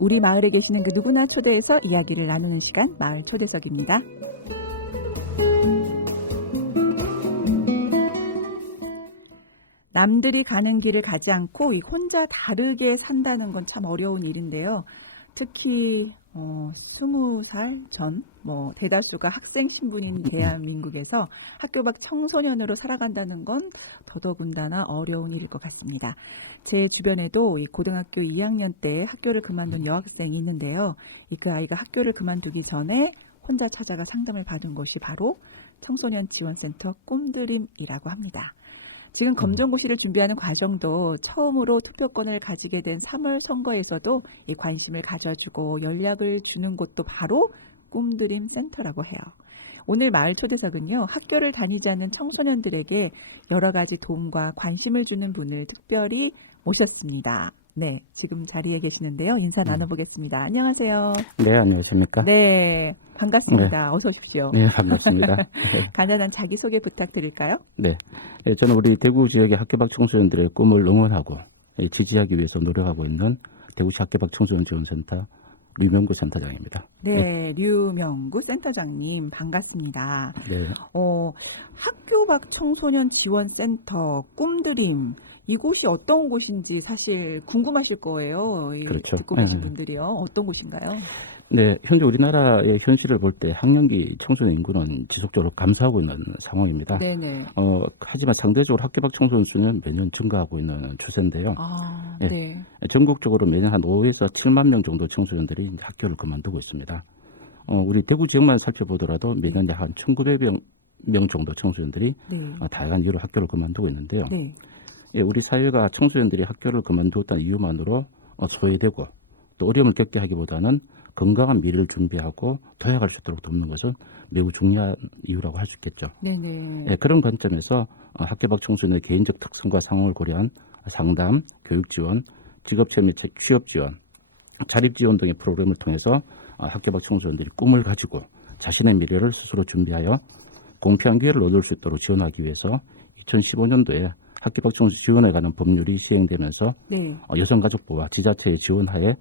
우리 마을에 계시는 그 누구나 초대해서 이야기를 나누는 시간, 마을 초대석입니다. 남들이 가는 길을 가지 않고 혼자 다르게 산다는 건 참 어려운 일인데요. 특히 20살 전 대다수가 학생 신분인 대한민국에서 학교 밖 청소년으로 살아간다는 건 더더군다나 어려운 일일 것 같습니다. 제 주변에도 이 고등학교 2학년 때 학교를 그만둔 여학생이 있는데요. 그 아이가 학교를 그만두기 전에 혼자 찾아가 상담을 받은 곳이 바로 청소년 지원센터 꿈드림이라고 합니다. 지금 검정고시를 준비하는 과정도 처음으로 투표권을 가지게 된 3월 선거에서도 이 관심을 가져주고 연락을 주는 곳도 바로 꿈드림 센터라고 해요. 오늘 마을 초대석은요, 학교를 다니지 않는 청소년들에게 여러 가지 도움과 관심을 주는 분을 특별히 모셨습니다. 네, 지금 자리에 계시는데요. 인사 나눠보겠습니다. 안녕하세요. 네, 안녕하십니까? 네, 반갑습니다. 네. 어서 오십시오. 네, 반갑습니다. 간단한 자기소개 부탁드릴까요? 네, 저는 우리 대구 지역의 학교 밖 청소년들의 꿈을 응원하고 지지하기 위해서 노력하고 있는 대구시 학교 밖 청소년 지원센터 류명구 센터장입니다. 네, 류명구 센터장님 반갑습니다. 네. 학교 밖 청소년 지원센터 꿈드림, 이곳이 어떤 곳인지 사실 궁금하실 거예요. 그렇죠. 듣고 계신 분들이요. 어떤 곳인가요? 네, 현재 우리나라의 현실을 볼 때 학령기 청소년 인구는 지속적으로 감소하고 있는 상황입니다. 네네. 하지만 상대적으로 학교 밖 청소년 수는 매년 증가하고 있는 추세인데요. 아, 네. 네. 전국적으로 매년 한 5에서 7만 명 정도 청소년들이 이제 학교를 그만두고 있습니다. 우리 대구 지역만 살펴보더라도 매년 약 한 1,900명 정도 청소년들이 네. 다양한 이유로 학교를 그만두고 있는데요. 네. 우리 사회가 청소년들이 학교를 그만두었다는 이유만으로 소외되고 또 어려움을 겪게 하기보다는 건강한 미래를 준비하고 도약할 수 있도록 돕는 것은 매우 중요한 이유라고 할 수 있겠죠. 네네. 그런 관점에서 학교 밖 청소년의 개인적 특성과 상황을 고려한 상담, 교육 지원, 직업체 및 취업 지원, 자립 지원 등의 프로그램을 통해서 학교 밖 청소년들이 꿈을 가지고 자신의 미래를 스스로 준비하여 공평한 기회를 얻을 수 있도록 지원하기 위해서 2015년도에 학교 밖 청소년 지원에 관한 법률이 시행되면서 네. 여성가족부와 지자체의 지원하에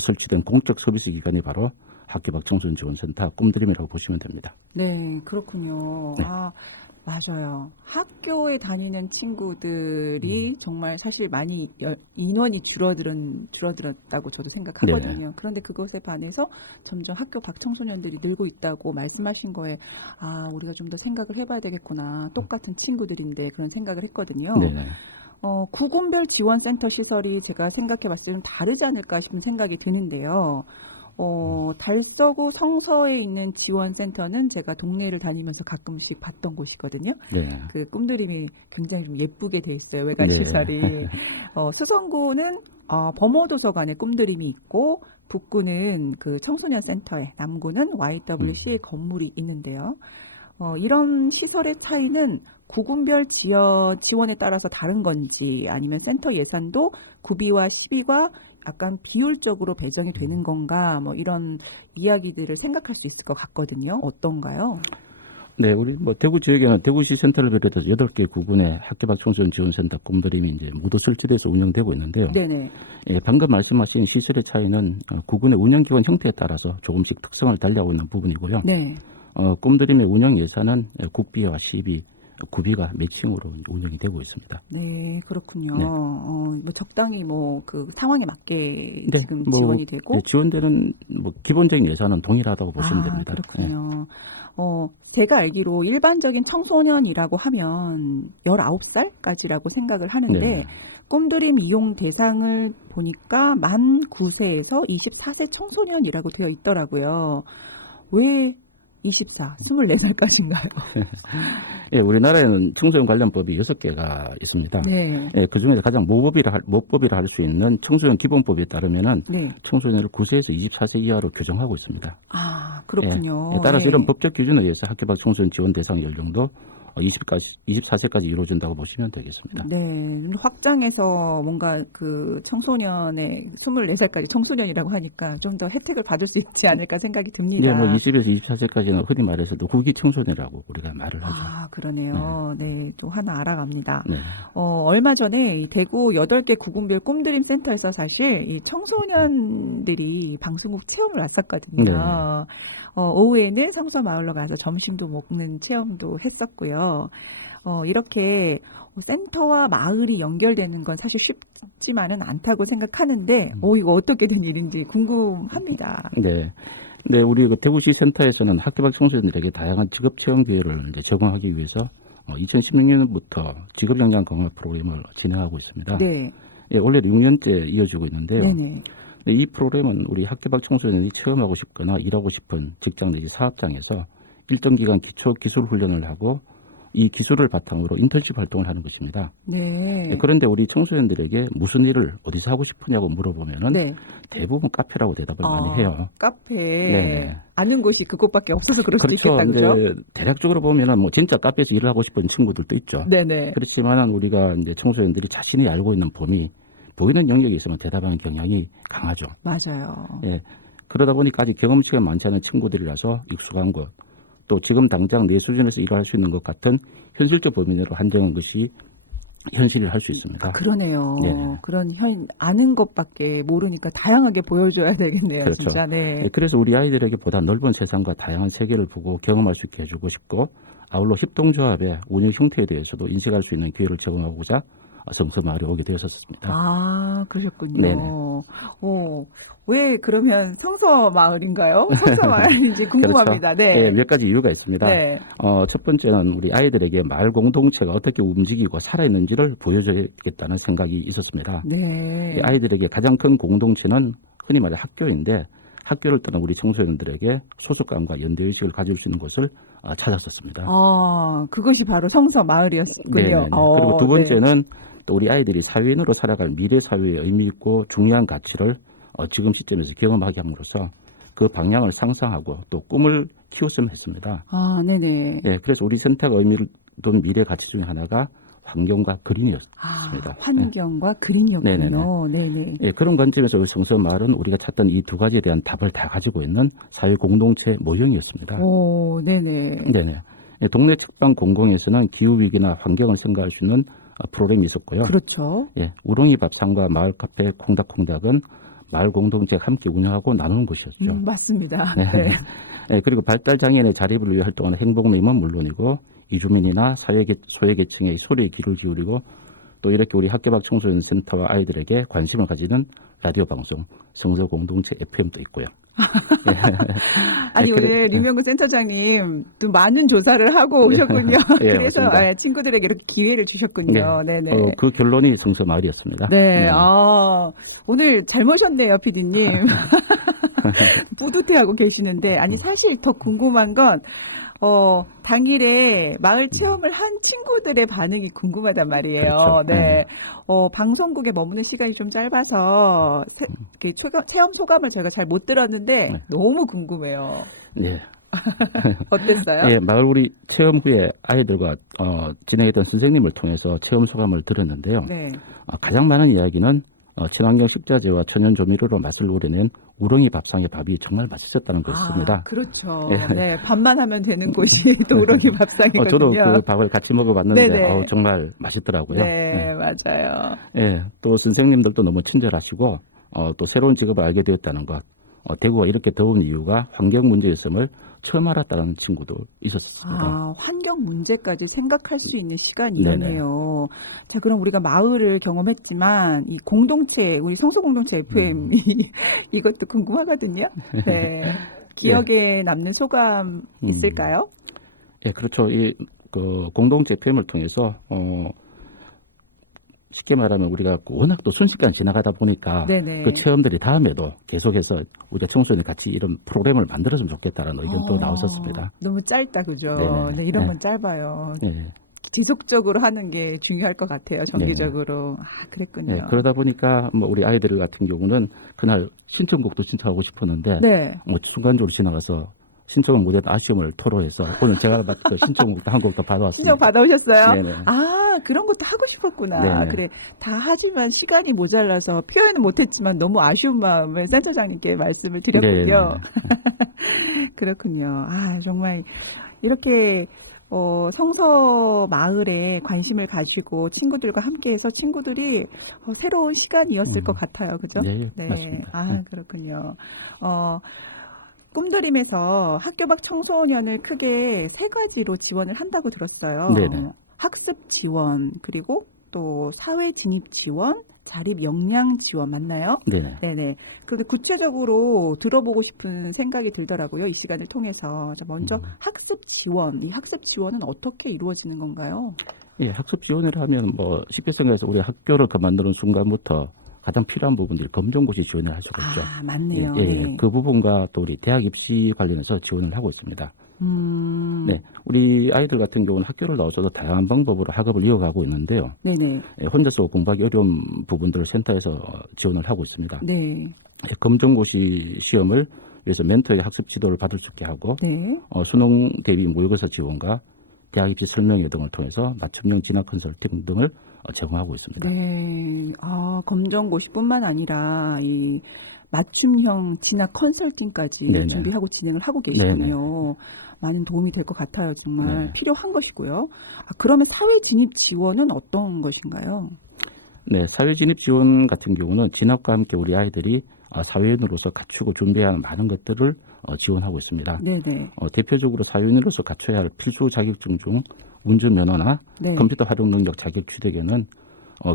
설치된 공적 서비스 기관이 바로 학교 밖 청소년 지원센터 꿈드림이라고 보시면 됩니다. 네, 그렇군요. 네. 맞아요. 학교에 다니는 친구들이 정말 사실 많이 인원이 줄어들었다고 저도 생각하거든요. 네. 그런데 그것에 반해서 점점 학교 밖 청소년들이 늘고 있다고 말씀하신 거에 우리가 좀 더 생각을 해봐야 되겠구나. 똑같은 친구들인데 그런 생각을 했거든요. 네. 구군별 지원센터 시설이 제가 생각해봤을 때 좀 다르지 않을까 싶은 생각이 드는데요. 달서구 성서에 있는 지원센터는 제가 동네를 다니면서 가끔씩 봤던 곳이거든요. 네. 그 꿈드림이 굉장히 좀 예쁘게 돼 있어요. 외관 시설이. 수성구는 범어도서관에 꿈드림이 있고, 북구는 그 청소년 센터에, 남구는 YWCA 건물이 있는데요. 이런 시설의 차이는 구군별 지원에 따라서 다른 건지, 아니면 센터 예산도 9비와 10비가 약간 비율적으로 배정이 되는 건가, 이런 이야기들을 생각할 수 있을 것 같거든요. 어떤가요? 네, 우리 대구 지역에는 대구시 센터를 비롯해서 8개 구군의 학교 밖 청소년 지원센터 꿈드림이 이제 모두 설치돼서 운영되고 있는데요. 네네. 방금 말씀하신 시설의 차이는 구군의 운영기관 형태에 따라서 조금씩 특성을 달리하고 있는 부분이고요. 네. 꿈드림의 운영 예산은 국비와 시비, 구비가 매칭으로 운영이 되고 있습니다. 네, 그렇군요. 네. 적당히 그 상황에 맞게 네, 지금 지원이 되고. 지원되는 기본적인 예산은 동일하다고 보시면 됩니다. 그렇군요. 제가 알기로 일반적인 청소년이라고 하면 19살까지라고 생각을 하는데, 네. 꿈드림 이용 대상을 보니까 만 9세에서 24세 청소년이라고 되어 있더라고요. 왜 24살까지인가요? 예, 우리나라에는 청소년 관련 법이 6개가 있습니다. 네. 예, 그중에서 가장 모법이라 할 수 있는 청소년 기본법에 따르면은 네. 청소년을 9세에서 24세 이하로 규정하고 있습니다. 그렇군요. 따라서 네. 이런 법적 기준에 의해서 학교 밖 청소년 지원 대상 연령도 24세까지 이루어진다고 보시면 되겠습니다. 네, 확장해서 뭔가 그 청소년의 24살까지 청소년이라고 하니까 좀 더 혜택을 받을 수 있지 않을까 생각이 듭니다. 네, 뭐 20에서 24세까지는 흔히 말해서 후기 청소년이라고 우리가 말을 하죠. 아, 그러네요. 네, 또 하나 알아갑니다. 네. 얼마 전에 이 대구 8개 구군별 꿈드림 센터에서 사실 이 청소년들이 방송국 체험을 왔었거든요. 네. 오후에는 성서 마을로 가서 점심도 먹는 체험도 했었고요. 이렇게 센터와 마을이 연결되는 건 사실 쉽지만은 않다고 생각하는데, 이거 어떻게 된 일인지 궁금합니다. 네. 네, 우리 그 대구시 센터에서는 학교 밖 청소년들에게 다양한 직업 체험 기회를 이제 제공하기 위해서 2016년부터 직업 역량 강화 프로그램을 진행하고 있습니다. 네. 예, 원래 6년째 이어지고 있는데요. 네네. 네, 이 프로그램은 우리 학교 밖 청소년이 체험하고 싶거나 일하고 싶은 직장 내지 사업장에서 일정 기간 기초 기술 훈련을 하고 이 기술을 바탕으로 인턴십 활동을 하는 것입니다. 네. 네, 그런데 우리 청소년들에게 무슨 일을 어디서 하고 싶으냐고 물어보면은 네. 대부분 카페라고 대답을 많이 해요. 카페. 네네. 아는 곳이 그곳밖에 없어서 그럴 수도 그렇죠. 있겠다, 그죠? 근데 대략적으로 보면은 뭐 진짜 카페에서 일을 하고 싶은 친구들도 있죠. 네네. 그렇지만은 우리가 이제 청소년들이 자신이 알고 있는 범위, 보이는 영역에 있으면 대답하는 경향이 강하죠. 맞아요. 예. 그러다 보니까 아직 경험치가 많지 않은 친구들이라서 익숙한 것, 또 지금 당장 내 수준에서 일을 할 수 있는 것 같은 현실적 범위 내로 한정한 것이 현실을 할 수 있습니다. 그러네요. 네네. 그런 아는 것밖에 모르니까 다양하게 보여줘야 되겠네요, 그렇죠. 진짜. 네. 예, 그래서 우리 아이들에게 보다 넓은 세상과 다양한 세계를 보고 경험할 수 있게 해주고 싶고, 아울러 협동조합의 운영 형태에 대해서도 인식할 수 있는 기회를 제공하고자 성서마을에 오게 되었었습니다. 아, 그러셨군요. 네네. 왜 그러면 성서 마을인가요? 성서 마을인지 궁금합니다. 그렇죠. 네. 예, 몇 가지 이유가 있습니다. 네. 첫 번째는 우리 아이들에게 마을 공동체가 어떻게 움직이고 살아있는지를 보여줘야겠다는 생각이 있었습니다. 네. 이 아이들에게 가장 큰 공동체는 흔히 말해 학교인데, 학교를 떠난 우리 청소년들에게 소속감과 연대의식을 가질 수 있는 곳을 찾았었습니다. 그것이 바로 성서 마을이었군요. 네네네. 그리고 두 네. 번째는 또 우리 아이들이 사회인으로 살아갈 미래 사회의 의미 있고 중요한 가치를 지금 시점에서 경험하게 함으로써 그 방향을 상상하고 또 꿈을 키웠으면 했습니다. 네네. 예, 그래서 우리 센터가 의미를 둔 미래 가치 중에 하나가 환경과 그린이었습니다. 환경과 그린이었군요. 네네. 예, 그런 관점에서 우리 성서 마을은 우리가 찾던 이 두 가지에 대한 답을 다 가지고 있는 사회 공동체 모형이었습니다. 네네. 네네. 예, 동네 책방 공공에서는 기후 위기나 환경을 생각할 수 있는 프로그램이 있었고요. 그렇죠. 예, 우렁이 밥상과 마을 카페 콩닥콩닥은 마을 공동체가 함께 운영하고 나누는 곳이었죠. 맞습니다. 네. 네. 예, 그리고 발달 장애인의 자립을 위해 활동하는 행복림은 물론이고 이주민이나 소외계층의 소리에 귀를 기울이고 또 이렇게 우리 학교 밖 청소년 센터와 아이들에게 관심을 가지는 라디오 방송 성서 공동체 FM도 있고요. 아니 네, 오늘 류명근 센터장님 또 많은 조사를 하고 오셨군요. 예, 그래서 맞습니다. 친구들에게 이렇게 기회를 주셨군요. 네. 네네. 그 결론이 성서 마을이었습니다. 네. 오늘 잘 모셨네요, PD님. 뿌듯해하고 계시는데 아니 사실 더 궁금한 건 당일에 마을 체험을 한 친구들의 반응이 궁금하단 말이에요. 그렇죠. 네. 방송국에 머무는 시간이 좀 짧아서 체험 소감을 저희가 잘 못 들었는데 네. 너무 궁금해요. 예. 어땠어요? 예, 마을 우리 체험 후에 아이들과 진행했던 선생님을 통해서 체험 소감을 들었는데요. 네. 가장 많은 이야기는 친환경 식자재와 천연 조미료로 맛을 우려낸 우렁이 밥상의 밥이 정말 맛있었다는 것이었습니다. 그렇죠. 예. 네, 밥만 하면 되는 곳이 또 우렁이 밥상이거든요. 저도 그 밥을 같이 먹어봤는데 네네. 정말 맛있더라고요. 네, 맞아요. 예, 또 선생님들도 너무 친절하시고 또 새로운 직업을 알게 되었다는 것, 대구가 이렇게 더운 이유가 환경 문제였음을 처음 알았다는 친구도 있었습니다. 환경 문제까지 생각할 수 있는 시간이었네요. 자, 그럼 우리가 마을을 경험했지만 이 공동체, 우리 성서 공동체 FM 이것도 궁금하거든요. 네. 기억에 남는 소감 있을까요? 예, 그렇죠. 그 공동체 FM을 통해서 쉽게 말하면 우리가 워낙 또 순식간 지나가다 보니까 네네. 그 체험들이 다음에도 계속해서 우리가 청소년이 같이 이런 프로그램을 만들었으면 좋겠다는 의견도 나왔었습니다. 너무 짧다, 그죠? 네네. 네, 이런 네. 건 짧아요. 예. 지속적으로 하는 게 중요할 것 같아요. 정기적으로. 그랬군요. 네, 그러다 보니까 뭐 우리 아이들 같은 경우는 그날 신청곡도 신청하고 싶었는데 네. 뭐 순간적으로 지나가서 신청을 못했던 아쉬움을 토로해서 오늘 제가 그 신청곡도 한 곡도 받아왔습니다. 신청 받아오셨어요? 네네. 아, 그런 것도 하고 싶었구나. 네네. 그래, 다 하지만 시간이 모자라서 표현은 못했지만 너무 아쉬운 마음을 센터장님께 말씀을 드렸군요. 그렇군요. 아, 정말 이렇게 성서 마을에 관심을 가지고 친구들과 함께해서 친구들이 새로운 시간이었을 것 같아요. 그죠? 네, 맞습니다. 아, 그렇군요. 꿈드림에서 학교 밖 청소년을 크게 세 가지로 지원을 한다고 들었어요. 네네. 학습 지원, 그리고 또 사회 진입 지원, 자립 역량 지원 맞나요? 네네. 네네. 그런데 구체적으로 들어보고 싶은 생각이 들더라고요. 이 시간을 통해서. 자, 먼저 학습 지원. 이 학습 지원은 어떻게 이루어지는 건가요? 예, 학습 지원을 하면 뭐 쉽게 생각해서 우리 학교를 그만두는 순간부터 가장 필요한 부분들이 검정고시 지원을 할 수가 있죠. 아, 맞네요. 예, 네. 그 부분과 또 우리 대학 입시 관련해서 지원을 하고 있습니다. 네, 우리 아이들 같은 경우는 학교를 나와서도 다양한 방법으로 학업을 이어가고 있는데요. 네네. 예, 혼자서 공부하기 어려운 부분들을 센터에서 지원을 하고 있습니다. 네. 예, 검정고시 시험을 위해서 멘토의 학습 지도를 받을 수 있게 하고 네. 수능 대비 모의고사 지원과 대학 입시 설명회 등을 통해서 맞춤형 진학 컨설팅 등을 제공하고 있습니다. 네. 아, 검정고시뿐만 아니라 이 맞춤형 진학 컨설팅까지 네네. 준비하고 진행을 하고 계시군요. 많은 도움이 될 것 같아요. 정말 네. 필요한 것이고요. 아, 그러면 사회 진입 지원은 어떤 것인가요? 네, 사회 진입 지원 같은 경우는 진학과 함께 우리 아이들이 사회인으로서 갖추고 준비해야 하는 많은 것들을 지원하고 있습니다. 네네. 대표적으로 사회인으로서 갖춰야 할 필수 자격증 중 운전면허나 네. 컴퓨터 활용 능력 자격 취득에는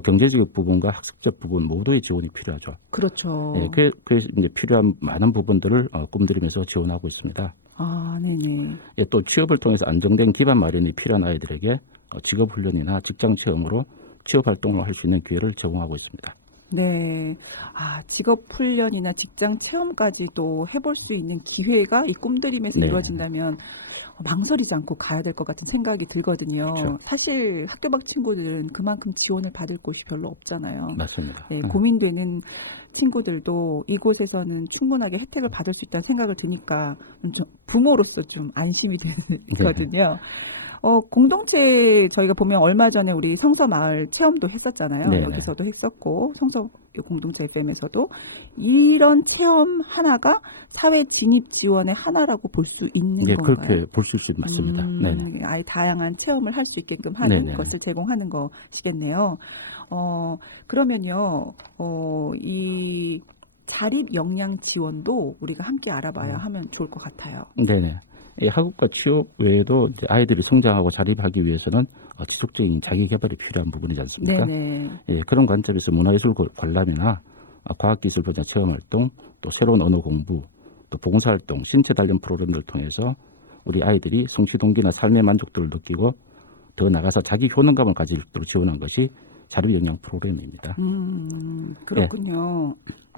경제적 부분과 학습적 부분 모두의 지원이 필요하죠. 그렇죠. 네, 그래서 이제 필요한 많은 부분들을 꿈드림에서 지원하고 있습니다. 아, 네네. 예, 또 취업을 통해서 안정된 기반 마련이 필요한 아이들에게 직업 훈련이나 직장 체험으로 취업 활동을 할 수 있는 기회를 제공하고 있습니다. 네. 아, 직업 훈련이나 직장 체험까지도 해볼 수 있는 기회가 이 꿈드림에서 네. 이루어진다면 망설이지 않고 가야 될 것 같은 생각이 들거든요. 그렇죠. 사실 학교 밖 친구들은 그만큼 지원을 받을 곳이 별로 없잖아요. 맞습니다. 네, 고민되는 친구들도 이곳에서는 충분하게 혜택을 받을 수 있다는 생각을 드니까 부모로서 좀 안심이 되거든요. 공동체 저희가 보면 얼마 전에 우리 성서마을 체험도 했었잖아요. 네네. 여기서도 했었고 성서 공동체 FM에서도 이런 체험 하나가 사회 진입 지원의 하나라고 볼 수 있는 예, 건가요? 그렇게 볼 수 있을 맞습니다. 네네. 아예 다양한 체험을 할 수 있게끔 하는 네네. 것을 제공하는 것이겠네요. 그러면요, 이 자립 역량 지원도 우리가 함께 알아봐야 하면 좋을 것 같아요. 네네. 이 학업과 취업 외에도 이제 아이들이 성장하고 자립하기 위해서는 지속적인 자기 개발이 필요한 부분이지 않습니까? 네네. 예, 그런 관점에서 문화예술 관람이나 과학기술 분야 체험활동, 또 새로운 언어 공부, 또 봉사활동, 신체 단련 프로그램들을 통해서 우리 아이들이 성취 동기나 삶의 만족도를 느끼고 더 나아가서 자기 효능감을 가질 수 있도록 지원한 것이 자립 역량 프로그램입니다. 그렇군요.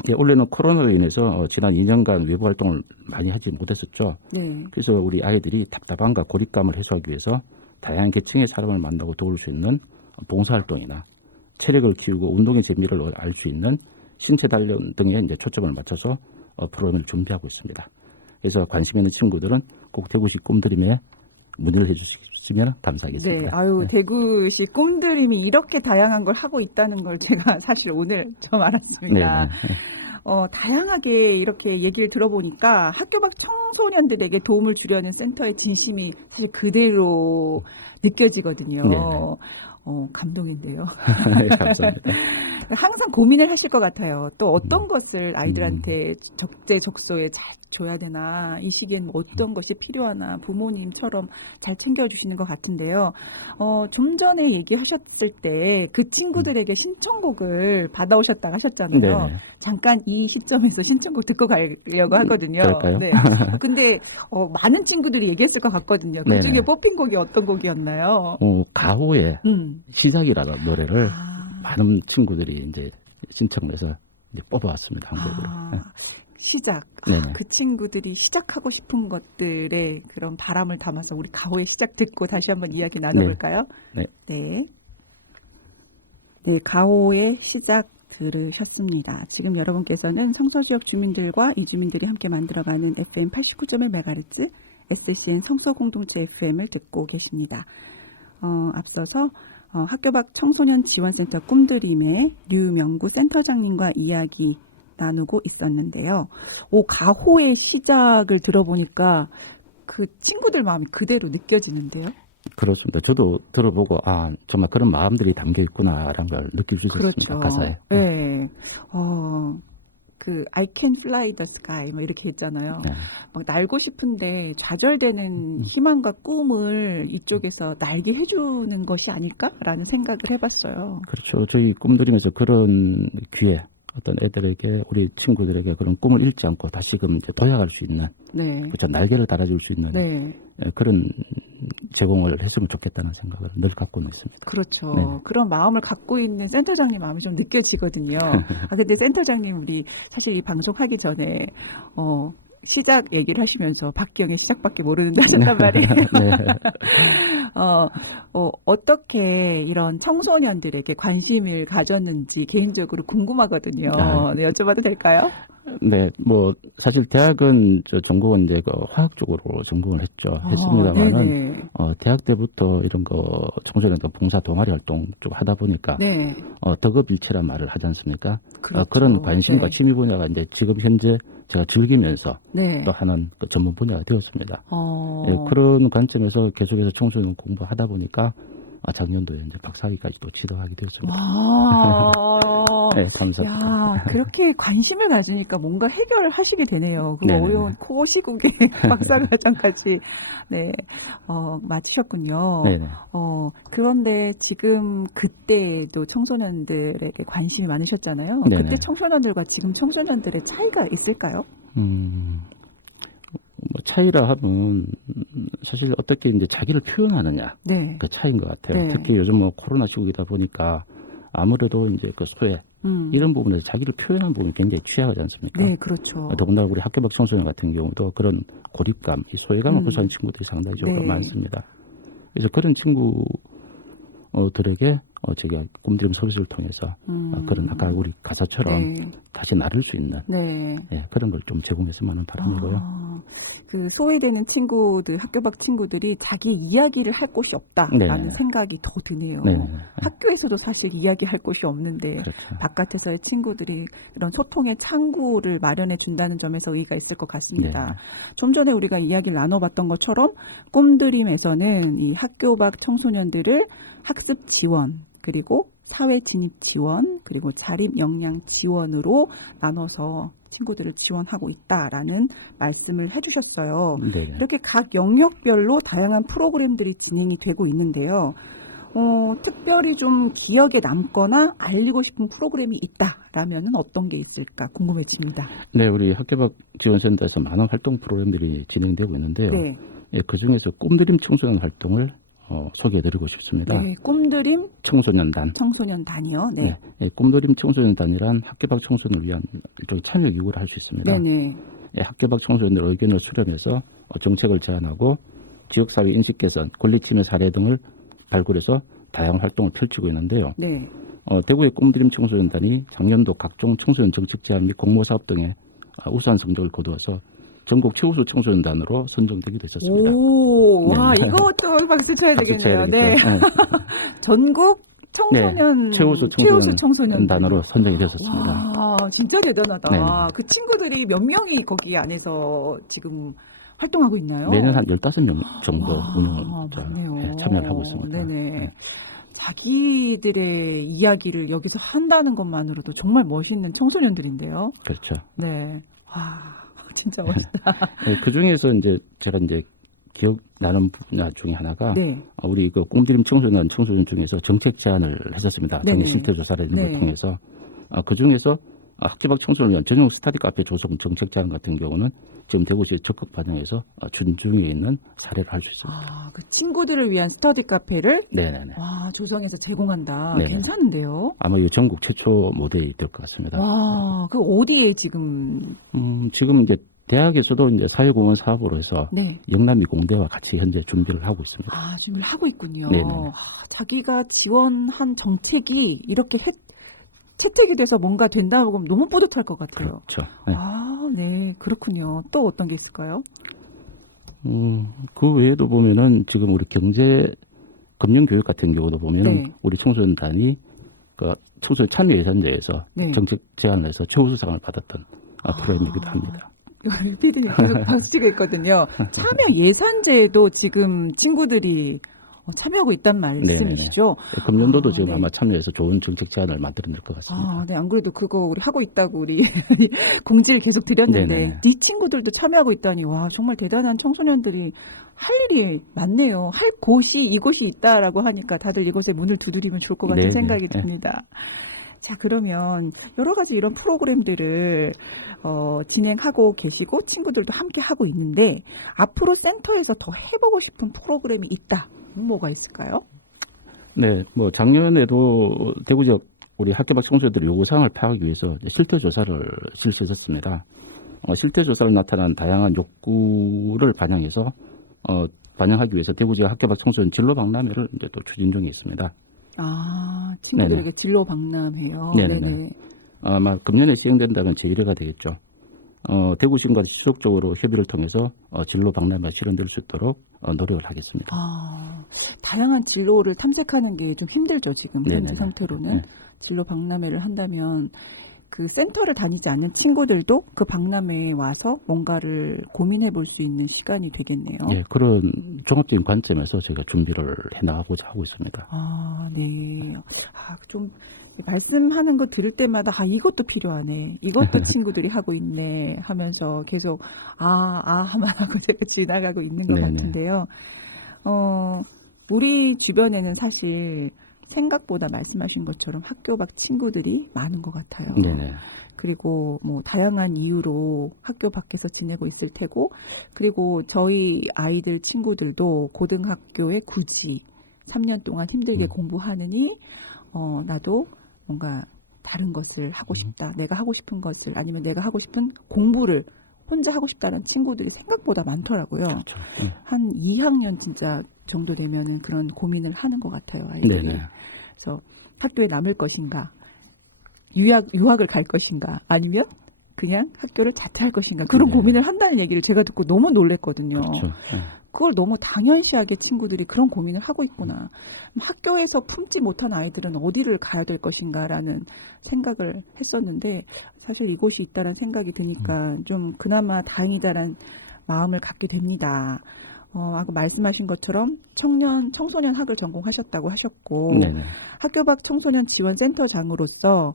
예, 원래는 코로나로 인해서 지난 2년간 외부 활동을 많이 하지 못했었죠. 네. 그래서 우리 아이들이 답답함과 고립감을 해소하기 위해서 다양한 계층의 사람을 만나고 도울 수 있는 봉사활동이나 체력을 키우고 운동의 재미를 알 수 있는 신체 단련 등에 이제 초점을 맞춰서 프로그램을 준비하고 있습니다. 그래서 관심 있는 친구들은 꼭 대구시 꿈드림에 문의를 해주시면 감사하겠습니다. 네, 아유, 대구시 꿈드림이 이렇게 다양한 걸 하고 있다는 걸 제가 사실 오늘 처음 알았습니다. 네네. 다양하게 이렇게 얘기를 들어보니까 학교 밖 청소년들에게 도움을 주려는 센터의 진심이 사실 그대로 느껴지거든요. 네네. 감동인데요. 감사합니다. 항상 고민을 하실 것 같아요. 또 어떤 것을 아이들한테 적재적소에 잘 줘야 되나, 이 시기엔 어떤 것이 필요하나 부모님처럼 잘 챙겨주시는 것 같은데요. 좀 전에 얘기하셨을 때 그 친구들에게 신청곡을 받아오셨다고 하셨잖아요. 네네. 잠깐 이 시점에서 신청곡 듣고 가려고 하거든요. 그럴까요? 네. 근데 많은 친구들이 얘기했을 것 같거든요. 그 중에 네네. 뽑힌 곡이 어떤 곡이었나요? 가호의 시작이라는 노래를 많은 친구들이 이제 신청을 해서 이제 뽑아왔습니다. 한 곡으로. 시작. 네네. 그 친구들이 시작하고 싶은 것들의 그런 바람을 담아서 우리 가호의 시작 듣고 다시 한번 이야기 나눠볼까요? 네. 네. 네, 가호의 시작 들으셨습니다. 지금 여러분께서는 성서지역 주민들과 이주민들이 함께 만들어가는 FM 89.1MHz SCN 성서공동체 FM을 듣고 계십니다. 앞서서 학교 밖 청소년 지원센터 꿈드림의 류명구 센터장님과 이야기 나누고 있었는데요. 가호의 시작을 들어보니까 그 친구들 마음이 그대로 느껴지는데요. 그렇습니다. 저도 들어보고 정말 그런 마음들이 담겨 있구나라는 걸 느낄 수 있었습니다. 그렇죠. 가사에. 네. 그 I can fly the sky 뭐 이렇게 했잖아요. 네. 막 날고 싶은데 좌절되는 희망과 꿈을 이쪽에서 날게 해주는 것이 아닐까라는 생각을 해봤어요. 그렇죠. 저희 꿈드림에서 그런 기회, 어떤 애들에게, 우리 친구들에게 그런 꿈을 잃지 않고 다시금 이제 도약할 수 있는, 네. 그렇죠. 날개를 달아줄 수 있는 네. 그런 제공을 했으면 좋겠다는 생각을 늘 갖고는 있습니다. 그렇죠. 네. 그런 마음을 갖고 있는 센터장님 마음이 좀 느껴지거든요. 근데 센터장님, 우리 사실 이 방송하기 전에, 시작 얘기를 하시면서 박기영의 시작밖에 모르는다 하셨단 말이에요. 네. 어떻게 이런 청소년들에게 관심을 가졌는지 개인적으로 궁금하거든요. 네, 여쭤봐도 될까요? 네, 사실 대학은 전공은 이제 화학 쪽으로 전공을 했습니다만은, 대학 때부터 이런 청소년들 봉사 동아리 활동 쪽 하다 보니까, 네. 덕업일치란 말을 하지 않습니까? 그렇죠. 그런 관심과 네. 취미 분야가 이제 지금 현재 제가 즐기면서 네. 또 하는 그 전문 분야가 되었습니다. 네. 그런 관점에서 계속해서 청소년 공부하다 보니까 작년도에 이제 박사학위까지도 지도하게 되었습니다. 네, 감사합니다. 야, 그렇게 관심을 가지니까 뭔가 해결을 하시게 되네요. 그 네네. 어려운 코시국의 박사과정까지 네, 마치셨군요. 네네. 그런데 지금 그때도 청소년들에게 관심이 많으셨잖아요. 네네. 그때 청소년들과 지금 청소년들의 차이가 있을까요? 차이라 하면 사실 어떻게 이제 자기를 표현하느냐 네. 그 차이인 것 같아요. 네. 특히 요즘 코로나 시국이다 보니까 아무래도 이제 그 소외 이런 부분에서 자기를 표현하는 부분이 굉장히 취약하지 않습니까? 네, 그렇죠. 더군다나 우리 학교 밖 청소년 같은 경우도 그런 고립감, 이 소외감을 호소하는 친구들이 상당히 네. 많습니다. 그래서 그런 친구들에게 제가 꿈드림 서비스를 통해서 그런 아까 우리 가사처럼 네. 다시 나를 수 있는 네. 그런 걸 좀 제공했으면 하는 바람이고요. 그 소외되는 친구들, 학교 밖 친구들이 자기 이야기를 할 곳이 없다라는 네네. 생각이 더 드네요. 네네. 학교에서도 사실 이야기할 곳이 없는데 그렇죠. 바깥에서의 친구들이 그런 소통의 창구를 마련해 준다는 점에서 의의가 있을 것 같습니다. 네. 좀 전에 우리가 이야기를 나눠봤던 것처럼 꿈드림에서는 이 학교 밖 청소년들을 학습 지원 그리고 사회 진입 지원 그리고 자립 역량 지원으로 나눠서 친구들을 지원하고 있다라는 말씀을 해주셨어요. 네네. 이렇게 각 영역별로 다양한 프로그램들이 진행이 되고 있는데요. 특별히 좀 기억에 남거나 알리고 싶은 프로그램이 있다라면은 어떤 게 있을까 궁금해집니다. 네, 우리 학교 밖 지원센터에서 많은 활동 프로그램들이 진행되고 있는데요. 네. 그 중에서 꿈드림 청소년 활동을 소개해드리고 싶습니다. 네, 꿈드림 청소년단이요. 네. 꿈드림 청소년단이란 학교 밖 청소년을 위한 일종의 참여 기구를 할 수 있습니다. 네네. 학교 밖 청소년들 의견을 수렴해서 정책을 제안하고 지역사회 인식 개선, 권리 침해 사례 등을 발굴해서 다양한 활동을 펼치고 있는데요. 네. 대구의 꿈드림 청소년단이 작년도 각종 청소년 정책 제안 및 공모 사업 등에 우수한 성적을 거두어서 전국 최우수 청소년단으로 선정되기도 했었습니다. 오, 네. 와, 이것도 박수 쳐야 되겠네요. 네. 전국 청소년 최우수 청소년단으로 선정이 되었습니다. 와, 진짜 대단하다. 네. 그 친구들이 몇 명이 거기 안에서 지금 활동하고 있나요? 매년 한 15명 정도 운영을 맞네요. 참여를 하고 있습니다. 네네. 네. 자기들의 이야기를 여기서 한다는 것만으로도 정말 멋있는 청소년들인데요. 그렇죠. 네. 와, 진짜 멋있다. 그 중에서 제가 기억 나는 분야 중에 하나가 네. 우리 그 꿈드림 청소년 중에서 정책 제안을 했었습니다. 네네. 당일 실태 조사를 이런 걸 네. 통해서 그 중에서 학교 밖 청소년을 위한 전용 스터디 카페 조성 정책 제안 같은 경우는 지금 대구시에 적극 반영해서 준중에 있는 사례를 할 수 있습니다. 그 친구들을 위한 스터디 카페를 네네네. 조성해서 제공한다. 네네. 괜찮은데요? 아마 이 전국 최초 모델이 될 것 같습니다. 와, 그 어디에 지금? 지금 대학에서도 사회공헌 사업으로 해서 네. 영남이 공대와 같이 현재 준비를 하고 있습니다. 준비를 하고 있군요. 네네. 자기가 지원한 정책이 이렇게 채택이 돼서 뭔가 된다고 하면 너무 뿌듯할 것 같아요. 그렇죠. 네. 아, 네, 그렇군요. 또 어떤 게 있을까요? 그 외에도 보면은 지금 우리 금융교육 같은 경우도 보면은 네. 우리 청소년단이 그 청소년 참여 예산제에서 네. 정책 제안을 해서 최우수상을 받았던 프로그램이기도 합니다. 피디님 계속 박수치고 있거든요. 참여 예산제에도 지금 친구들이 참여하고 있단 말씀이시죠? 네, 금년도도 지금 네. 아마 참여해서 좋은 정책 제안을 만들어낼 것 같습니다. 아, 네. 안 그래도 그거 우리 하고 있다고 우리 공지를 계속 드렸는데 네네. 네 친구들도 참여하고 있다니 와 정말 대단한 청소년들이 할 일이 많네요. 할 곳이 이곳이 있다라고 하니까 다들 이곳에 문을 두드리면 좋을 것 같은 네네. 생각이 네. 듭니다. 자, 그러면 여러 가지 이런 프로그램들을 진행하고 계시고 친구들도 함께 하고 있는데 앞으로 센터에서 더 해보고 싶은 프로그램이 있다. 뭐가 있을까요? 네, 뭐 작년에도 대구 지역 우리 학교 밖 청소년들의 요구사항을 파악하기 위해서 실태 조사를 실시했었습니다. 실태 조사로 나타난 다양한 욕구를 반영하기 위해서 대구 지역 학교 밖 청소년 진로 박람회를 이제 또 추진 중에 있습니다. 아, 친구들에게 네네. 진로 박람회요. 네네네. 아마 금년에 시행된다면 제1회가 되겠죠. 대구시과 지속적으로 협의를 통해서 진로 박람회가 실현될 수 있도록 노력을 하겠습니다. 아, 다양한 진로를 탐색하는 게 좀 힘들죠, 지금 현재 네네네. 상태로는. 네. 진로 박람회를 한다면 그 센터를 다니지 않는 친구들도 그 박람회에 와서 뭔가를 고민해 볼 수 있는 시간이 되겠네요. 예, 그런 종합적인 관점에서 저희가 준비를 해나가고자 하고 있습니다. 아, 네. 아, 좀 말씀하는 거 들을 때마다 아, 이것도 필요하네. 이것도 친구들이 하고 있네 하면서 계속 하만 하고 제가 지나가고 있는 것 네네. 같은데요. 우리 주변에는 사실 생각보다 말씀하신 것처럼 학교 밖 친구들이 많은 것 같아요. 네네. 그리고 뭐 다양한 이유로 학교 밖에서 지내고 있을 테고, 그리고 저희 아이들 친구들도 고등학교에 굳이 3년 동안 힘들게 공부하느니 나도 뭔가 다른 것을 하고 싶다. 내가 하고 싶은 것을 아니면 내가 하고 싶은 공부를 혼자 하고 싶다는 친구들이 생각보다 많더라고요. 그렇죠. 네. 한 2학년 진짜 정도 되면은 그런 고민을 하는 것 같아요. 아이들이. 네네. 그래서 학교에 남을 것인가, 유학을 갈 것인가, 아니면 그냥 학교를 자퇴할 것인가 그런 네. 고민을 한다는 얘기를 제가 듣고 너무 놀랬거든요. 그렇죠. 네. 그걸 너무 당연시하게 친구들이 그런 고민을 하고 있구나. 학교에서 품지 못한 아이들은 어디를 가야 될 것인가라는 생각을 했었는데 사실 이곳이 있다는 생각이 드니까 좀 그나마 다행이다라는 마음을 갖게 됩니다. 아까 말씀하신 것처럼 청소년 학을 전공하셨다고 하셨고 네네. 학교 밖 청소년 지원센터장으로서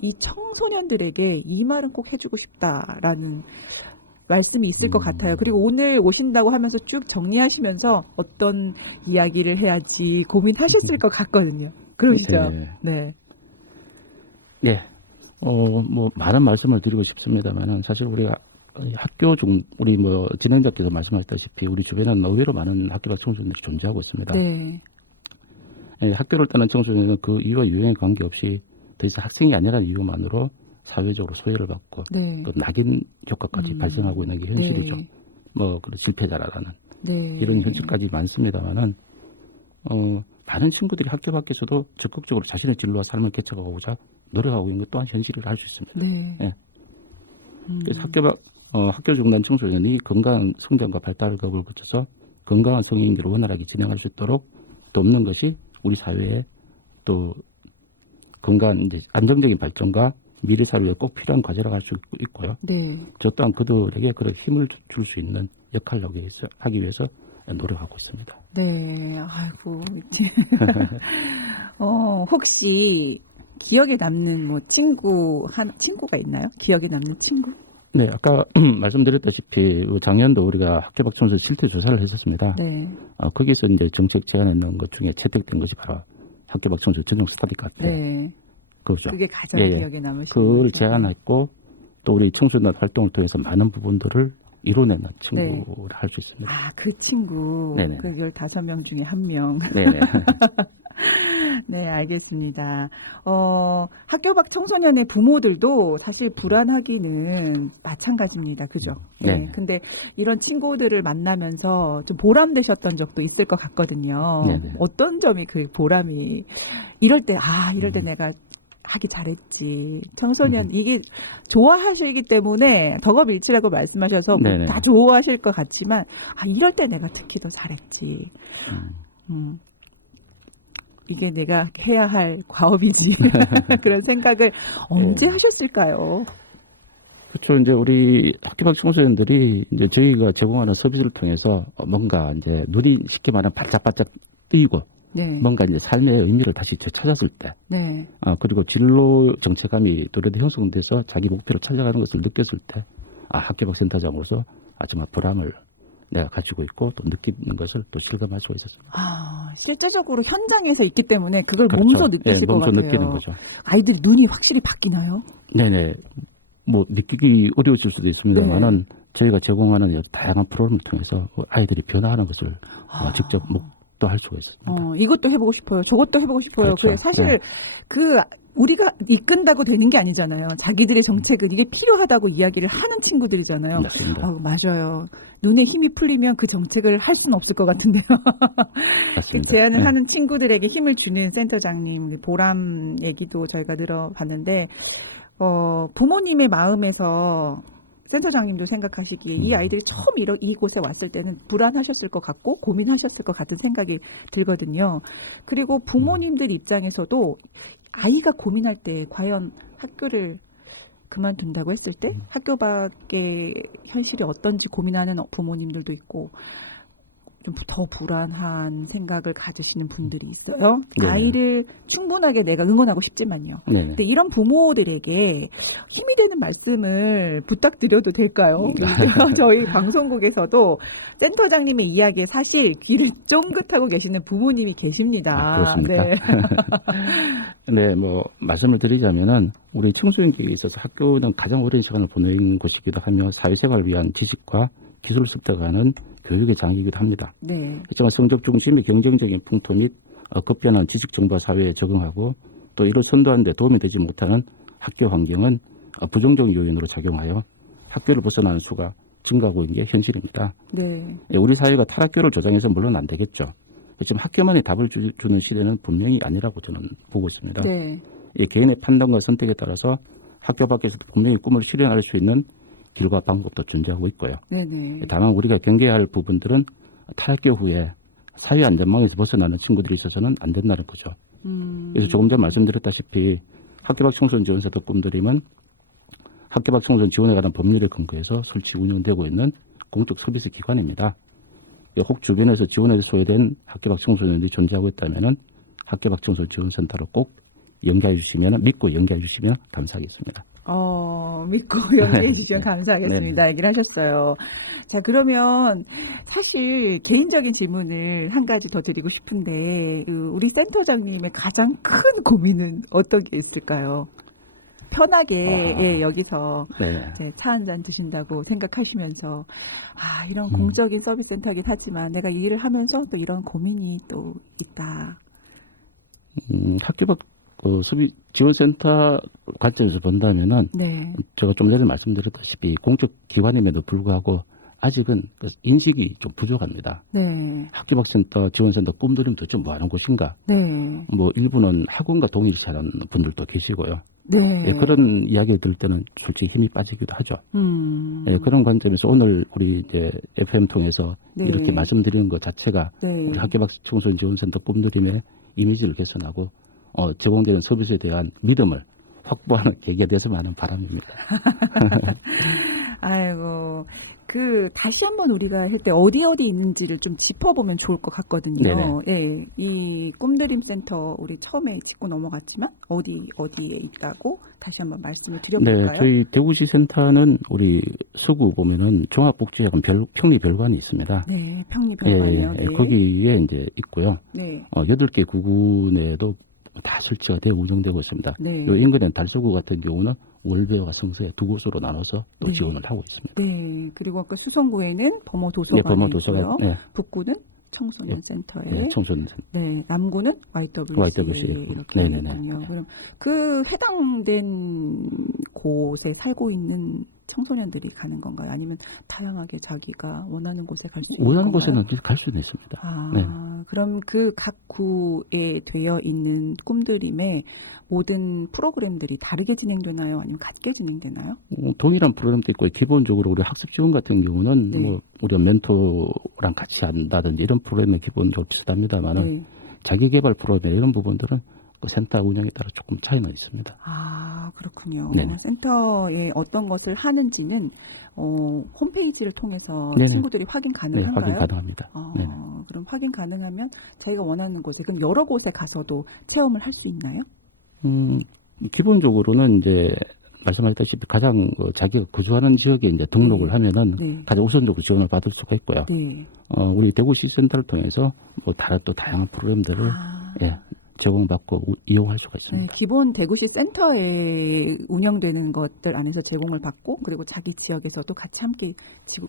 이 청소년들에게 이 말은 꼭 해주고 싶다라는 말씀이 있을 것 같아요. 그리고 오늘 오신다고 하면서 쭉 정리하시면서 어떤 이야기를 해야지 고민하셨을 것 같거든요. 그러시죠? 네. 네. 뭐 많은 말씀을 드리고 싶습니다만은 사실 우리가 우리 뭐 진행자께서 말씀하셨다시피 우리 주변에는 의외로 많은 학교 밖 청소년들이 존재하고 있습니다. 네. 예, 학교를 떠난 청소년은 그 이유와 유형에 관계없이 더 이상 학생이 아니라는 이유만으로 사회적으로 소외를 받고 네. 또 낙인 효과까지 발생하고 있는 게 현실이죠. 네. 뭐 그런 질패자라는 네. 이런 현실까지 많습니다만은 많은 친구들이 학교 밖에서도 적극적으로 자신의 진로와 삶을 개척하고자 노력하고 있는 것 또한 현실이라 할 수 있습니다. 네. 예. 그래서 학교 중단 청소년이 건강한 성장과 발달을 거쳐서 건강한 성인기를 원활하게 진행할 수 있도록 돕는 것이 우리 사회에 또 건강한 이제 안정적인 발전과 미래 사회에 꼭 필요한 과제라고 할 수 있고요. 네. 저 또한 그들에게 그런 힘을 줄 수 있는 역할을 하기 위해서 노력하고 있습니다. 네. 아이고. 혹시 기억에 남는 뭐 친구가 있나요? 기억에 남는 친구? 네, 아까 말씀드렸다시피 작년도 우리가 학교 밖 청소년 실태 조사를 했었습니다. 네. 거기서 이제 정책 제안했는 것 중에 채택된 것이 바로 학교 밖 청소년 전용 스터디 카페. 네. 그렇죠. 그게 가장 예, 예. 기억에 남으시는 그걸 거죠. 제안했고 또 우리 청소년 활동을 통해서 많은 부분들을 이뤄내는 친구를 네. 할 수 있습니다. 그 친구. 네네. 그 15명 중에 1명. 네네. 네, 알겠습니다. 학교 밖 청소년의 부모들도 사실 불안하기는 마찬가지입니다. 그죠? 네. 근데 이런 친구들을 만나면서 좀 보람되셨던 적도 있을 것 같거든요. 네네. 어떤 점이 그 보람이, 이럴 때 내가 하기 잘했지. 청소년 이게 좋아하시기 때문에 덕업일치라고 말씀하셔서 뭐 네네. 다 좋아하실 것 같지만 이럴 때 내가 특히 더 잘했지. 이게 내가 해야 할 과업이지. 그런 생각을 언제 하셨을까요? 그렇죠. 이제 우리 학교 밖 청소년들이 이제 저희가 제공하는 서비스를 통해서 뭔가 이제 눈이 쉽게 말하면 바짝바짝 뜨이고 네. 뭔가 이제 삶의 의미를 다시 찾았을 때, 네. 그리고 진로 정체감이 또래도 형성돼서 자기 목표를 찾아가는 것을 느꼈을 때, 학교 밖 센터장으로서 정말 보람을 내가 가지고 있고 또 느끼는 것을 또 실감할 수가 있었습니다. 실제적으로 현장에서 있기 때문에 그걸 그렇죠. 몸소 느끼실 것 몸소 같아요. 느끼는 거죠. 아이들이 눈이 확실히 바뀌나요? 네네. 뭐 느끼기 어려우실 수도 있습니다만은 저희가 제공하는 여러 다양한 프로그램을 통해서 아이들이 변화하는 것을 직접 목도할 수가 있습니다. 이것도 해보고 싶어요. 저것도 해보고 싶어요. 그렇죠. 그래, 사실 우리가 이끈다고 되는 게 아니잖아요. 자기들의 정책은 이게 필요하다고 이야기를 하는 친구들이잖아요. 맞습니다. 맞아요. 눈에 힘이 풀리면 그 정책을 할 수는 없을 것 같은데요. 맞습니다. 제안을 하는 친구들에게 힘을 주는 센터장님 보람 얘기도 저희가 들어봤는데 부모님의 마음에서 센터장님도 생각하시기에 이 아이들이 처음 이곳에 왔을 때는 불안하셨을 것 같고 고민하셨을 것 같은 생각이 들거든요. 그리고 부모님들 입장에서도 아이가 고민할 때 과연 학교를 그만둔다고 했을 때 학교 밖의 현실이 어떤지 고민하는 부모님들도 있고 좀 더 불안한 생각을 가지시는 분들이 있어요. 네네. 아이를 충분하게 내가 응원하고 싶지만요. 네네. 근데 이런 부모들에게 힘이 되는 말씀을 부탁드려도 될까요? 저희 방송국에서도 센터장님의 이야기에 사실 귀를 쫑긋하고 계시는 부모님이 계십니다. 그렇습니까? 네. 네, 뭐 말씀을 드리자면은 우리 청소년기에 있어서 학교는 가장 오랜 시간을 보낸 곳이기도 하며 사회생활을 위한 지식과 기술을 습득하는 교육의 장이기도 합니다. 네. 하지만 성적 중심의 경쟁적인 풍토 및 급변한 지식 정보화 사회에 적응하고 또 이를 선도하는 데 도움이 되지 못하는 학교 환경은 부정적 요인으로 작용하여 학교를 벗어나는 수가 증가하고 있는 게 현실입니다. 네. 우리 사회가 탈학교를 조장해서 물론 안 되겠죠. 지금 학교만이 답을 주는 시대는 분명히 아니라고 저는 보고 있습니다. 네. 개인의 판단과 선택에 따라서 학교 밖에서도 분명히 꿈을 실현할 수 있는 길과 방법도 존재하고 있고요. 네네. 다만 우리가 경계해야 할 부분들은 탈학교 후에 사회 안전망에서 벗어나는 친구들이 있어서는 안 된다는 거죠. 그래서 조금 전 말씀드렸다시피 학교 밖 청소년 지원센터 꿈드림은 학교 밖 청소년 지원에 관한 법률에 근거해서 설치 운영되고 있는 공적 서비스 기관입니다. 혹 주변에서 지원에 소외된 학교 밖 청소년들이 존재하고 있다면은 학교 밖 청소년 지원센터로 꼭 믿고 연계해 주시면 감사하겠습니다. 믿고 연기해 주시면 감사하겠습니다. 얘기를 하셨어요. 자, 그러면 사실 개인적인 질문을 한 가지 더 드리고 싶은데 우리 센터장님의 가장 큰 고민은 어떤 게 있을까요? 편하게 여기서 차 한 잔 드신다고 생각하시면서 이런 공적인 서비스 센터이긴 하지만 내가 이 일을 하면서 또 이런 고민이 또 있다. 학교 밖 지원센터 관점에서 본다면은 제가 좀 전에 말씀드렸다시피 공적 기관임에도 불구하고 아직은 인식이 좀 부족합니다. 학교 밖 센터 지원센터 꿈드림 도대체 뭐 하는 곳인가? 뭐 일부는 학원과 동일시하는 분들도 계시고요. 그런 이야기 들을 때는 솔직히 힘이 빠지기도 하죠. 그런 관점에서 오늘 우리 이제 FM 통해서 이렇게 말씀드리는 것 자체가 우리 학교 밖 청소년 지원센터 꿈드림의 이미지를 개선하고 제공되는 서비스에 대한 믿음을 확보하는 계기가 됐으면 하는 바람입니다. 아이고, 다시 한번 우리가 할 때 어디 있는지를 좀 짚어보면 좋을 것 같거든요. 예, 이 꿈드림 센터 우리 처음에 짚고 넘어갔지만 어디에 있다고 다시 한번 말씀을 드려볼까요? 네, 저희 대구시 센터는 우리 서구 보면은 종합복지학원 평리별관이 있습니다. 네, 평리별관이요. 거기에 이제 있고요. 8개 구군에도 다 설치가 되어 운영되고 있습니다. 요 인근의 달서구 같은 경우는 월배와 성서에 두 곳으로 나눠서 또 지원을 하고 있습니다. 그리고 아까 수성구에는 범어도서관이 있고요. 북구는 청소년 네, 센터에, 청소년 센터. 남구는 YWC 이렇게 있군요. 그럼 그 해당된 곳에 살고 있는 청소년들이 가는 건가요? 아니면 다양하게 자기가 원하는 곳에 갈 수 있는 원하는 건가요? 곳에는 갈 수는 있습니다. 아, 네. 그럼 그 각 구에 되어 있는 꿈드림의 모든 프로그램들이 다르게 진행되나요? 아니면 같게 진행되나요? 동일한 프로그램도 있고 기본적으로 우리 학습 지원 같은 경우는 네. 뭐 우리가 멘토랑 같이 한다든지 이런 프로그램은 기본적으로 비슷합니다만은 네. 자기 개발 프로그램 이런 부분들은 그 센터 운영에 따라 조금 차이는 있습니다. 아, 그렇군요. 네네. 센터에 어떤 것을 하는지는 홈페이지를 통해서 네네. 친구들이 확인 네, 가능한가요? 확인 가능합니다. 네네. 그럼 확인 가능하면 자기가 원하는 곳에, 그럼 여러 곳에 가서도 체험을 할 수 있나요? 기본적으로는 이제 말씀하셨다시피 가장 자기가 거주하는 지역에 이제 등록을 네. 하면은 네. 가장 우선적으로 지원을 받을 수가 있고요. 네. 우리 대구시 센터를 통해서 뭐 또 다양한 프로그램들을 예, 제공받고 이용할 수가 네, 있습니다. 기본 대구시 센터에 운영되는 것들 안에서 제공을 받고 그리고 자기 지역에서도 같이 함께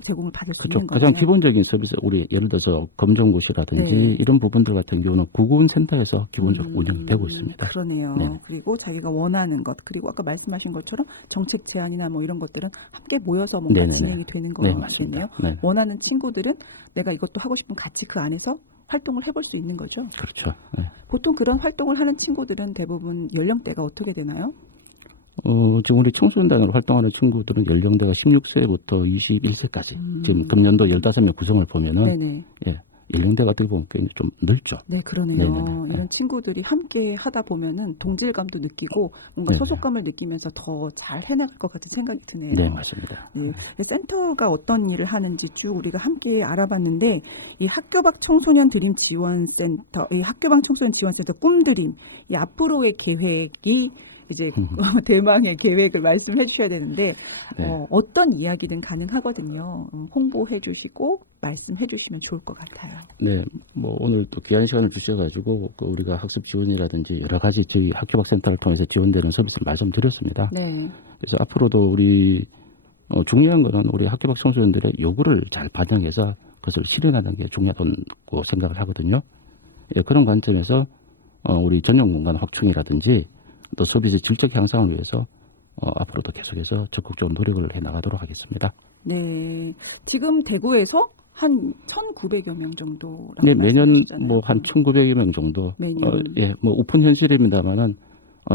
제공을 받을 수 그렇죠. 있는 가장 거네요. 기본적인 서비스, 우리 예를 들어서 검정고시라든지 네. 이런 부분들 같은 경우는 구군센터에서 기본적으로 운영되고 있습니다. 그러네요. 네네. 그리고 자기가 원하는 것, 그리고 아까 말씀하신 것처럼 정책 제안이나 뭐 이런 것들은 함께 모여서 뭔가 네네네. 진행이 되는 네, 거겠네요. 맞습니다. 네. 원하는 친구들은 내가 이것도 하고 싶으면 같이 그 안에서 활동을 해볼 수 있는 거죠. 그렇죠. 네. 보통 그런 활동을 하는 친구들은 대부분 연령대가 어떻게 되나요? 지금 우리 청소년단으로 활동하는 친구들은 연령대가 16세부터 21세까지 지금 금년도 15명 구성을 보면은 네네. 예, 연령대가 어떻게 보면 굉장히 좀 넓죠. 네, 그러네요. 네네네. 이런 친구들이 함께 하다 보면은 동질감도 느끼고 뭔가 네네. 소속감을 느끼면서 더 잘 해나갈 것 같은 생각이 드네요. 네, 맞습니다. 네, 센터가 어떤 일을 하는지 쭉 우리가 함께 알아봤는데 이 학교 밖 청소년 드림 지원센터, 이 학교 밖 청소년 지원센터 꿈드림, 이 앞으로의 계획이 이제 대망의 계획을 말씀해 주셔야 되는데 네. 어떤 이야기든 가능하거든요. 홍보해 주시고 말씀해 주시면 좋을 것 같아요. 네, 뭐 오늘 또 귀한 시간을 주셔가지고 우리가 학습 지원이라든지 여러 가지 저희 학교 밖 센터를 통해서 지원되는 서비스를 말씀드렸습니다. 네. 그래서 앞으로도 우리 중요한 거는 우리 학교 밖 청소년들의 요구를 잘 반영해서 그것을 실현하는 게 중요하다고 생각을 하거든요. 예, 그런 관점에서 우리 전용 공간 확충이라든지 또 서비스 질적 향상을 위해서 앞으로도 계속해서 적극적으로 노력을 해 나가도록 하겠습니다. 네. 지금 대구에서 한 1,900여 명 정도라고 네, 매년 말씀하셨잖아요. 뭐 한 1,900여 명 정도. 매년. 예, 뭐 오픈 현실입니다만은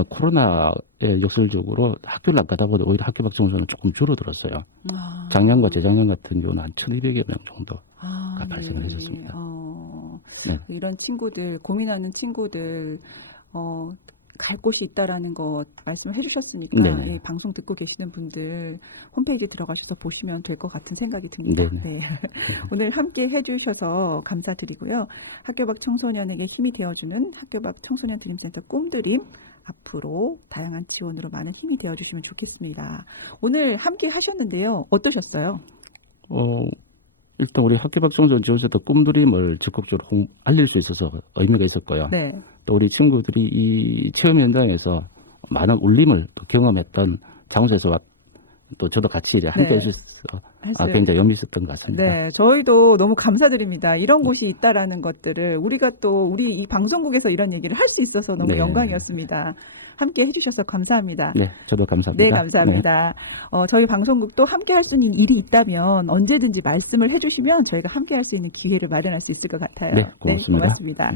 코로나에 역설적으로 학교를 안 가다 보니 오히려 학교 밖 청소는 조금 줄어들었어요. 작년과 재작년 같은 경우는 한 1,200여 명 정도가 발생을 했었습니다. 네. 네. 이런 친구들, 고민하는 친구들, 갈 곳이 있다라는 것 말씀을 해주셨으니까 네네. 예, 방송 듣고 계시는 분들 홈페이지 들어가셔서 보시면 될 것 같은 생각이 듭니다. 네네. 네. 오늘 함께 해주셔서 감사드리고요. 학교 밖 청소년에게 힘이 되어주는 학교 밖 청소년 드림센터 꿈드림 앞으로 다양한 지원으로 많은 힘이 되어주시면 좋겠습니다. 오늘 함께 하셨는데요. 어떠셨어요? 일단 우리 학교 밖 청소년 지원센터 꿈드림을 적극적으로 알릴 수 있어서 의미가 있었고요. 네. 또 우리 친구들이 이 체험 현장에서 많은 울림을 또 경험했던 장소에서 또 저도 같이 이제 함께 네. 해주셔서 굉장히 의미 있었던 것 같습니다. 네, 저희도 너무 감사드립니다. 이런 곳이 있다라는 것들을 우리가 또 우리 이 방송국에서 이런 얘기를 할 수 있어서 너무 네. 영광이었습니다. 함께 해주셔서 감사합니다. 네, 저도 감사합니다. 네, 감사합니다. 저희 방송국도 함께 할 수 있는 일이 있다면 언제든지 말씀을 해주시면 저희가 함께 할 수 있는 기회를 마련할 수 있을 것 같아요. 네, 고맙습니다. 고맙습니다.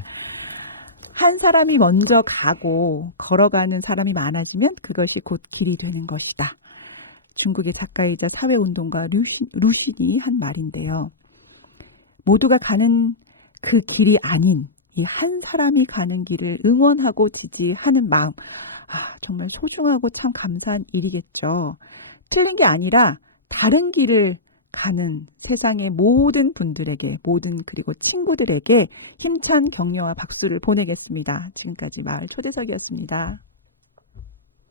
한 사람이 먼저 가고 걸어가는 사람이 많아지면 그것이 곧 길이 되는 것이다. 중국의 작가이자 사회운동가 루신이 한 말인데요. 모두가 가는 그 길이 아닌 이 한 사람이 가는 길을 응원하고 지지하는 마음. 정말 소중하고 참 감사한 일이겠죠. 틀린 게 아니라 다른 길을 가는 세상의 모든 분들에게, 그리고 친구들에게 힘찬 격려와 박수를 보내겠습니다. 지금까지 마을 초대석이었습니다.